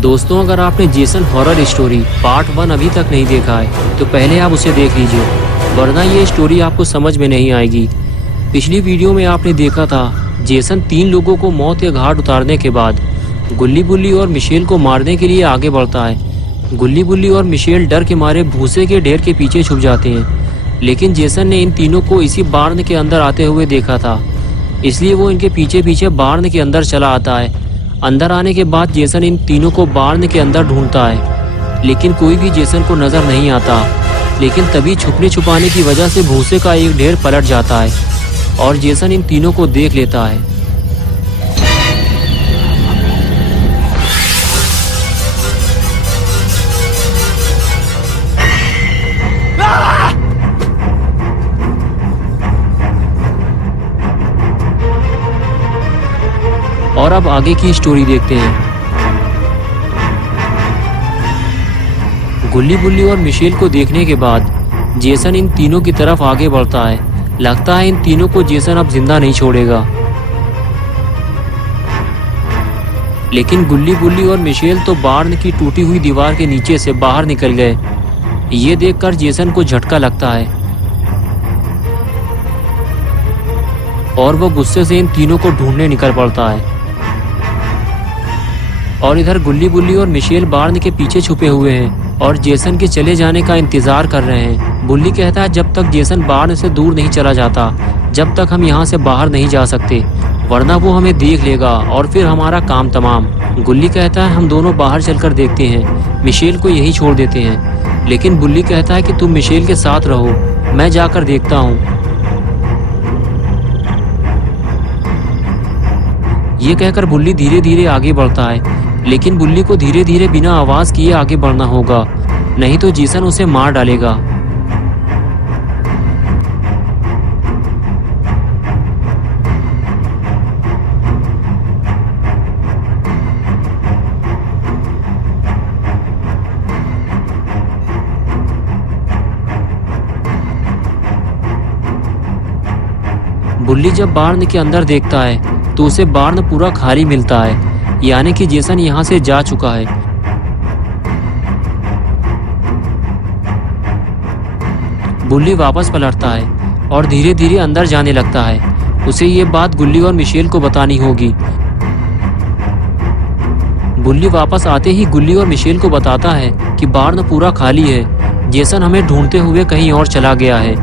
दोस्तों, अगर आपने जेसन हॉरर स्टोरी पार्ट 1 अभी तक नहीं देखा है तो पहले आप उसे देख लीजिए, वरना ये स्टोरी आपको समझ में नहीं आएगी। पिछली वीडियो में आपने देखा था जेसन 3 लोगों को मौत के घाट उतारने के बाद गुल्ली बुल्ली और मिशेल को मारने के लिए आगे बढ़ता है। गुल्ली बुल्ली और मिशेल डर के मारे भूसे के ढेर के पीछे छुप जाते हैं, लेकिन जेसन ने इन तीनों को इसी बार्न के अंदर आते हुए देखा था, इसलिए वो इनके पीछे पीछे बार्न के अंदर चला आता है। अंदर आने के बाद जेसन इन तीनों को बार्न के अंदर ढूंढता है, लेकिन कोई भी जेसन को नजर नहीं आता। लेकिन तभी छुपने छुपाने की वजह से भूसे का एक ढेर पलट जाता है और जेसन इन तीनों को देख लेता है। और अब आगे की स्टोरी देखते हैं। गुल्ली बुल्ली और मिशेल को देखने के बाद जेसन इन तीनों की तरफ आगे बढ़ता है। लगता है इन तीनों को जेसन अब जिंदा नहीं छोड़ेगा, लेकिन गुल्ली बुल्ली और मिशेल तो बार्न की टूटी हुई दीवार के नीचे से बाहर निकल गए। ये देखकर जेसन को झटका लगता है और वो गुस्से से इन तीनों को ढूंढने निकल पड़ता है। और इधर गुल्ली बुल्ली और मिशेल बार्न के पीछे छुपे हुए हैं और जेसन के चले जाने का इंतजार कर रहे हैं। बुल्ली कहता है जब तक जेसन बार्न से दूर नहीं चला जाता, जब तक हम यहाँ से बाहर नहीं जा सकते, वरना वो हमें देख लेगा और फिर हमारा काम तमाम। गुल्ली कहता है हम दोनों बाहर चलकर देखते हैं, मिशेल को यही छोड़ देते हैं। लेकिन बुल्ली कहता है कि तुम मिशेल के साथ रहो, मैं जाकर देखता हूँ। ये कहकर बुल्ली धीरे धीरे आगे बढ़ता है, लेकिन बुल्ली को धीरे धीरे बिना आवाज किए आगे बढ़ना होगा, नहीं तो जेसन उसे मार डालेगा। बुल्ली जब बार्न के अंदर देखता है तो उसे बार्न पूरा खाली मिलता है, यानी कि जेसन यहाँ से जा चुका है। बुल्ली वापस पलटता है और धीरे धीरे अंदर जाने लगता है। उसे ये बात गुल्ली और मिशेल को बतानी होगी। बुल्ली वापस आते ही गुल्ली और मिशेल को बताता है कि बार्न पूरा खाली है, जेसन हमें ढूंढते हुए कहीं और चला गया है,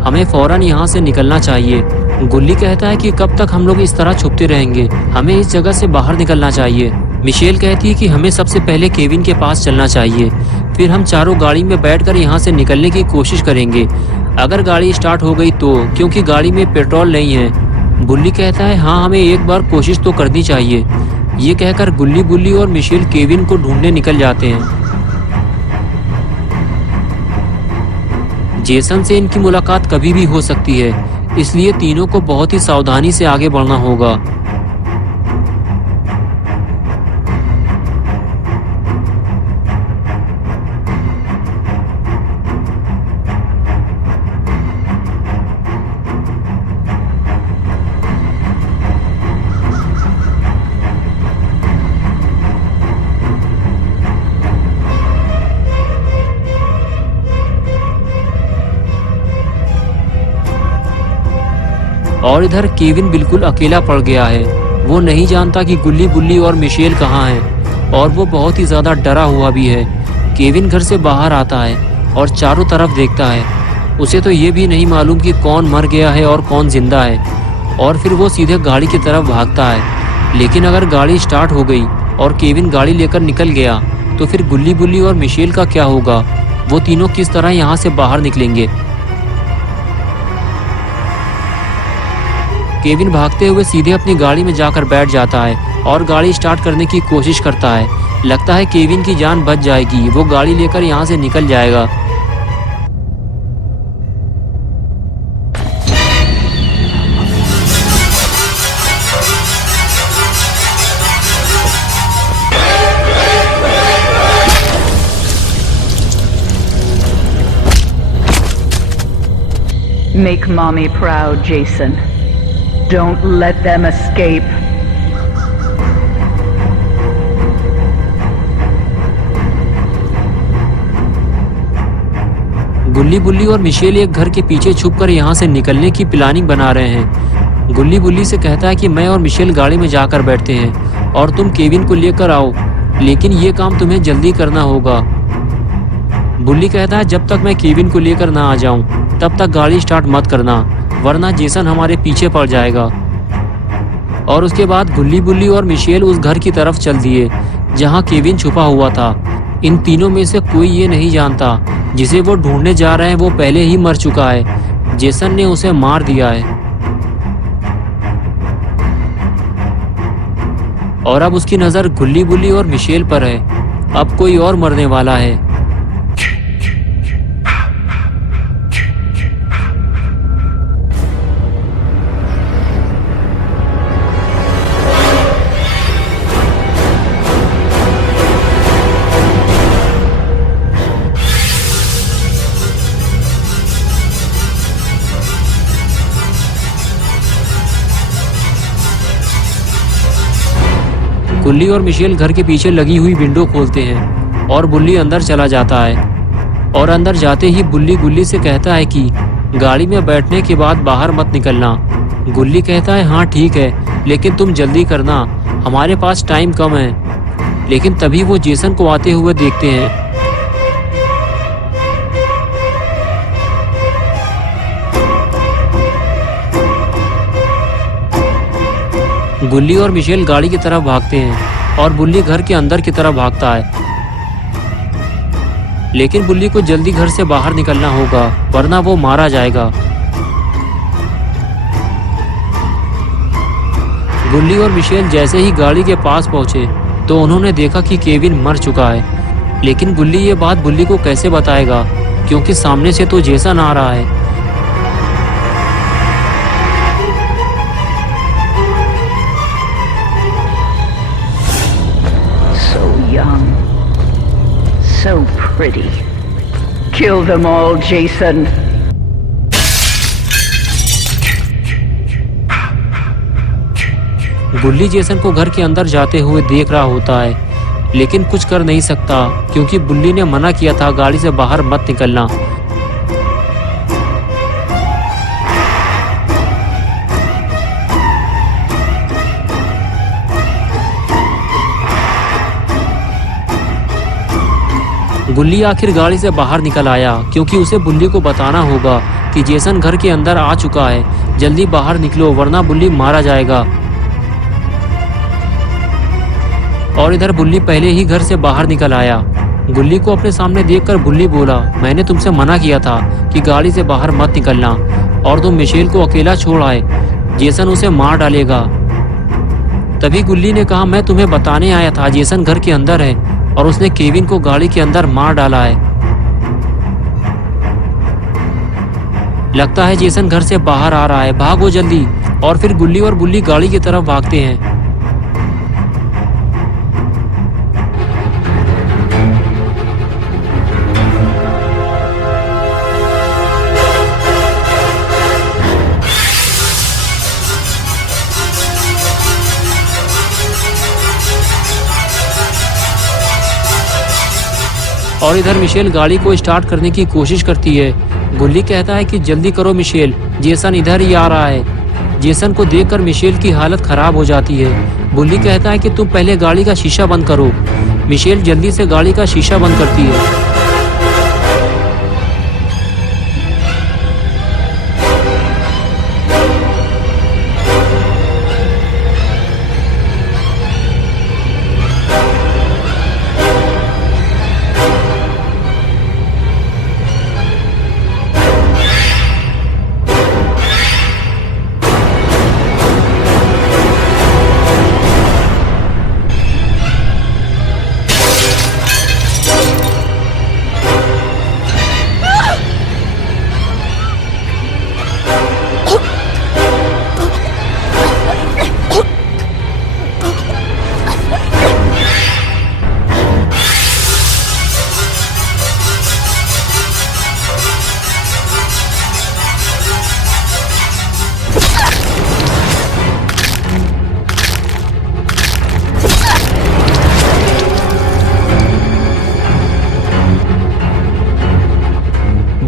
हमें फौरन यहाँ से निकलना चाहिए। गुल्ली कहता है कि कब तक हम लोग इस तरह छुपते रहेंगे, हमें इस जगह से बाहर निकलना चाहिए। मिशेल कहती है कि हमें सबसे पहले केविन के पास चलना चाहिए, फिर हम चारों गाड़ी में बैठकर यहाँ से निकलने की कोशिश करेंगे। अगर गाड़ी स्टार्ट हो गई तो, क्योंकि गाड़ी में पेट्रोल नहीं है। बुल्ली कहता है हाँ, हमें एक बार कोशिश तो करनी चाहिए। ये कहकर गुल्ली बुल्ली और मिशेल केविन को ढूंढने निकल जाते हैं। जेसन से इनकी मुलाकात कभी भी हो सकती है, इसलिए तीनों को बहुत ही सावधानी से आगे बढ़ना होगा। और इधर केविन बिल्कुल अकेला पड़ गया है। वो नहीं जानता कि गुल्ली बुल्ली और मिशेल कहाँ हैं, और वो बहुत ही ज़्यादा डरा हुआ भी है। केविन घर से बाहर आता है और चारों तरफ देखता है। उसे तो ये भी नहीं मालूम कि कौन मर गया है और कौन जिंदा है, और फिर वो सीधे गाड़ी की तरफ भागता है। लेकिन अगर गाड़ी स्टार्ट हो गई और केविन गाड़ी लेकर निकल गया तो फिर गुल्ली बुल्ली और मिशेल का क्या होगा? वो तीनों किस तरह यहाँ से बाहर निकलेंगे? केविन भागते हुए सीधे अपनी गाड़ी में जाकर बैठ जाता है और गाड़ी स्टार्ट करने की कोशिश करता है। लगता है केविन की जान बच जाएगी, वो गाड़ी लेकर यहाँ से निकल जाएगा। Make mommy proud, Jason. Don't let them escape. गुल्ली बुल्ली और मिशेल एक घर के पीछे छुपकर यहाँ से निकलने की प्लानिंग बना रहे हैं। गुल्ली बुल्ली से कहता है कि मैं और मिशेल गाड़ी में जाकर बैठते हैं और तुम केविन को लेकर आओ, लेकिन ये काम तुम्हें जल्दी करना होगा। बुल्ली कहता है जब तक मैं केविन को लेकर ना आ जाऊं तब तक गाड़ी स्टार्ट मत करना, वरना जेसन हमारे पीछे पड़ जाएगा। और उसके बाद गुल्ली बुल्ली और मिशेल उस घर की तरफ चल दिए जहां केविन छुपा हुआ था। इन तीनों में से कोई ये नहीं जानता जिसे वो ढूंढने जा रहे हैं वो पहले ही मर चुका है। जेसन ने उसे मार दिया है और अब उसकी नजर गुल्ली बुल्ली और मिशेल पर है। अब कोई और मरने वाला है। गुल्ली और मिशेल घर के पीछे लगी हुई विंडो खोलते हैं और बुल्ली अंदर चला जाता है। और अंदर जाते ही बुल्ली गुल्ली से कहता है कि गाड़ी में बैठने के बाद बाहर मत निकलना। गुल्ली कहता है हाँ ठीक है, लेकिन तुम जल्दी करना, हमारे पास टाइम कम है। लेकिन तभी वो जेसन को आते हुए देखते हैं। गुल्ली और मिशेल गाड़ी की तरफ भागते हैं और बुल्ली घर के अंदर की तरफ भागता है। लेकिन बुल्ली को जल्दी घर से बाहर निकलना होगा, वरना वो मारा जाएगा। गुल्ली और मिशेल जैसे ही गाड़ी के पास पहुंचे तो उन्होंने देखा कि केविन मर चुका है। लेकिन गुल्ली ये बात बुल्ली को कैसे बताएगा, क्योंकि सामने से तो जेसन आ रहा है। Young, so pretty. Kill them all, Jason. गुल्ली जेसन को घर के अंदर जाते हुए देख रहा होता है, लेकिन कुछ कर नहीं सकता क्योंकि बुल्ली ने मना किया था गाड़ी से बाहर मत निकलना। गुल्ली आखिर गाड़ी से बाहर निकल आया क्योंकि उसे बुल्ली को बताना होगा कि जेसन घर के अंदर आ चुका है। जल्दी बाहर निकलो, वरना बुल्ली मारा जाएगा। और इधर बुल्ली पहले ही घर से बाहर निकल आया। गुल्ली को अपने सामने देखकर बुल्ली बोला, मैंने तुमसे मना किया था कि गाड़ी से बाहर मत निकलना, और तुम मिशेल को अकेला छोड़ आए। जेसन उसे मार डालेगा। तभी गुल्ली ने कहा, मैं तुम्हें बताने आया था जेसन घर के अंदर है और उसने केविन को गाड़ी के अंदर मार डाला है। लगता है जेसन घर से बाहर आ रहा है, भागो जल्दी। और फिर गुल्ली और बुल्ली गाड़ी की तरफ भागते हैं। और इधर मिशेल गाड़ी को स्टार्ट करने की कोशिश करती है। गुल्ली कहता है कि जल्दी करो मिशेल, जेसन इधर ही आ रहा है। जेसन को देखकर मिशेल की हालत खराब हो जाती है। गुल्ली कहता है कि तुम पहले गाड़ी का शीशा बंद करो। मिशेल जल्दी से गाड़ी का शीशा बंद करती है।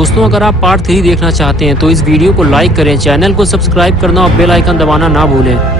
दोस्तों अगर आप पार्ट 3 देखना चाहते हैं तो इस वीडियो को लाइक करें, चैनल को सब्सक्राइब करना और बेल आइकन दबाना ना भूलें।